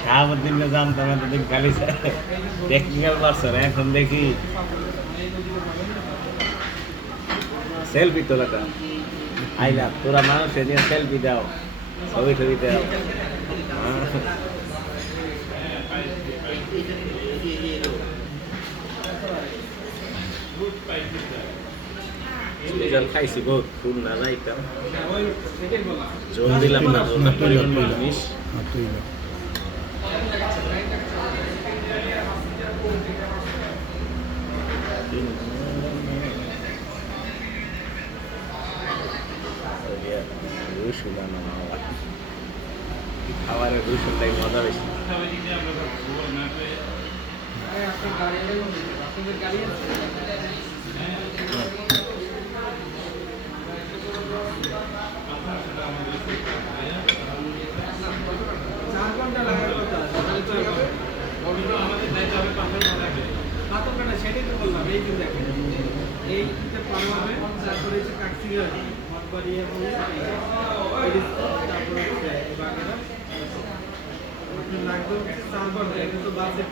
শাহাবুদ্দিনকে জানতাম এতদিন খালি টেকনিক্যাল পারসন, এখন দেখি সেলফি তোলাটা আইলা তোরা মানুষ নিয়ে সেলফি দাও, ছবি টবি দাও। খাইছি বহুত ফুল না যাইতাম, জোর দিলাম না, পরিমাণ জিনিস খাবারের রসুনটাই মজা বেশি। সেটাই তো বললাম, এই যে দেখেন এইটা পার হবে, তারপরে হচ্ছে কাকসিয়া মঠবাড়ি এবং তারপরে বাগেরা আপনার লাগবে হচ্ছে 4 ঘন্টা, কিন্তু বাসে